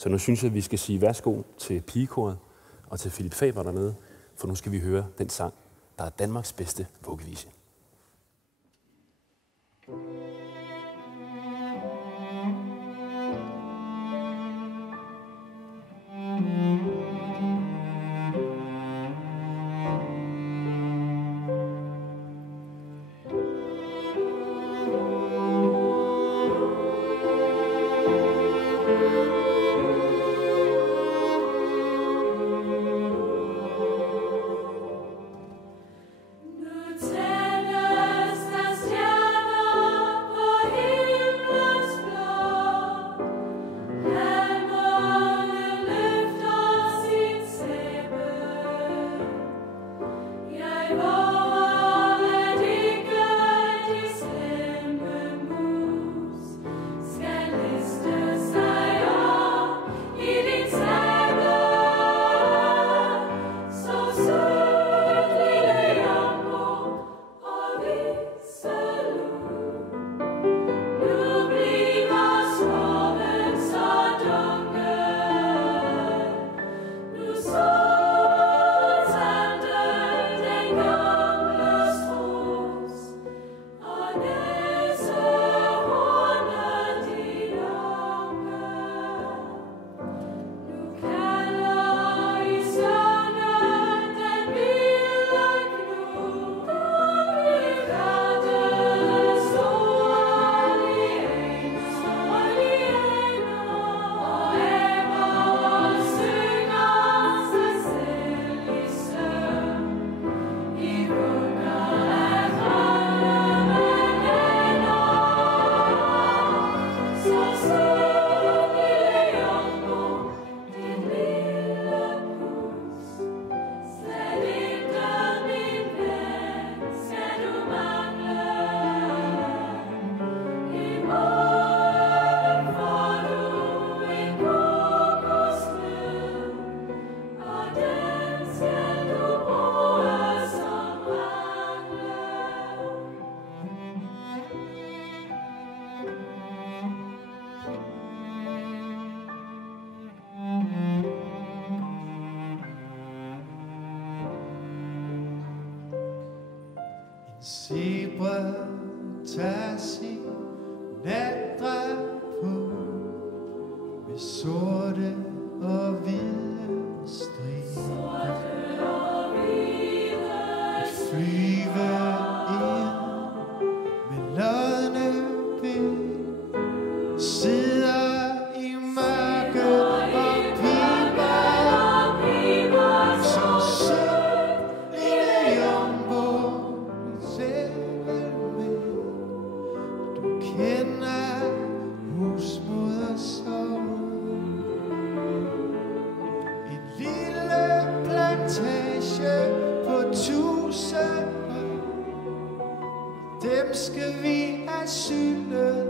Så nu synes jeg, at vi skal sige værsgo til pigekoret og til Philip Faber dernede, for nu skal vi høre den sang, der er Danmarks bedste vuggevise. Zebra tager sin natdragt på med sorte og hvide striber. At flyve ind med lodne ben, sidder i mørket og piber som sød lille jombo. Du kender husmodersorg. En lille plantage på 1000 år. Dem skal vi have synet